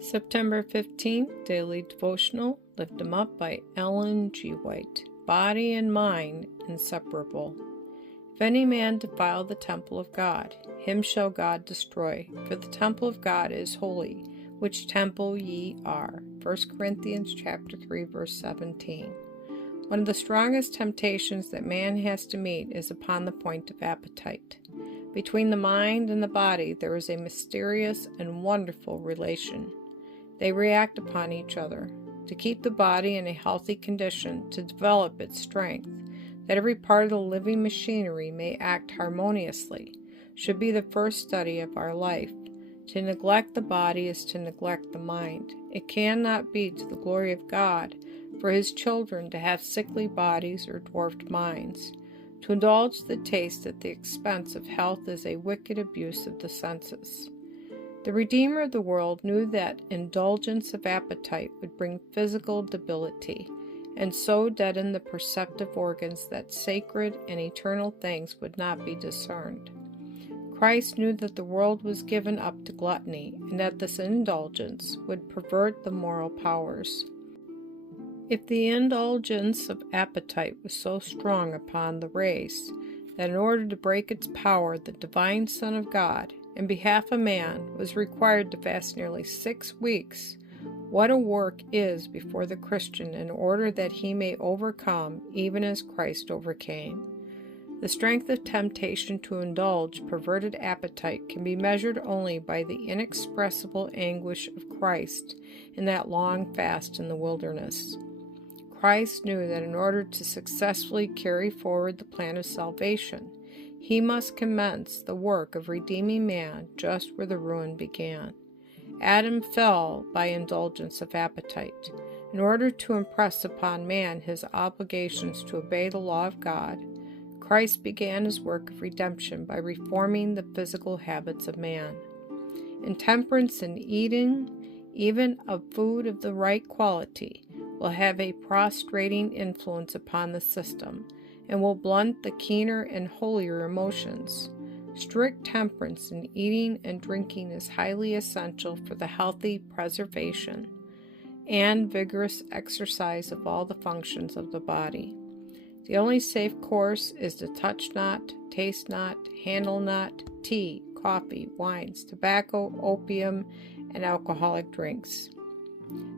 September 15th, Daily Devotional, Lift 'em Up by Ellen G. White. Body and mind inseparable. If any man defile the temple of God, him shall God destroy, for the temple of God is holy, which temple ye are. 1 Corinthians chapter 3, verse 17. One of the strongest temptations that man has to meet is upon the point of appetite. Between the mind and the body there is a mysterious and wonderful relation. They react upon each other. To keep the body in a healthy condition, to develop its strength, that every part of the living machinery may act harmoniously, should be the first study of our life. To neglect the body is to neglect the mind. It cannot be to the glory of God for His children to have sickly bodies or dwarfed minds. To indulge the taste at the expense of health is a wicked abuse of the senses. The Redeemer of the world knew that indulgence of appetite would bring physical debility, and so deaden the perceptive organs that sacred and eternal things would not be discerned. Christ knew that the world was given up to gluttony, and that this indulgence would pervert the moral powers. If the indulgence of appetite was so strong upon the race, that in order to break its power, the divine Son of God, in behalf of man, was required to fast nearly 6 weeks, what a work is before the Christian in order that he may overcome even as Christ overcame. The strength of temptation to indulge perverted appetite can be measured only by the inexpressible anguish of Christ in that long fast in the wilderness. Christ knew that in order to successfully carry forward the plan of salvation, He must commence the work of redeeming man just where the ruin began. Adam fell by indulgence of appetite. In order to impress upon man his obligations to obey the law of God, Christ began His work of redemption by reforming the physical habits of man. Intemperance in eating, even of food of the right quality, will have a prostrating influence upon the system, and will blunt the keener and holier emotions. Strict temperance in eating and drinking is highly essential for the healthy preservation and vigorous exercise of all the functions of the body. The only safe course is to touch not, taste not, handle not tea, coffee, wines, tobacco, opium, and alcoholic drinks.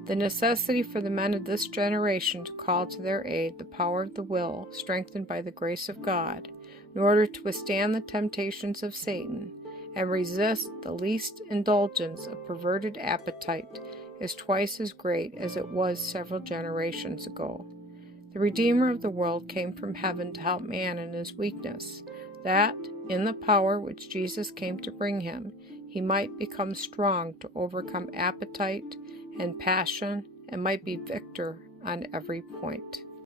The necessity for the men of this generation to call to their aid the power of the will, strengthened by the grace of God, in order to withstand the temptations of Satan and resist the least indulgence of perverted appetite, is twice as great as it was several generations ago. The Redeemer of the world came from heaven to help man in his weakness, that, in the power which Jesus came to bring him, he might become strong to overcome appetite and passion, and might be victor on every point.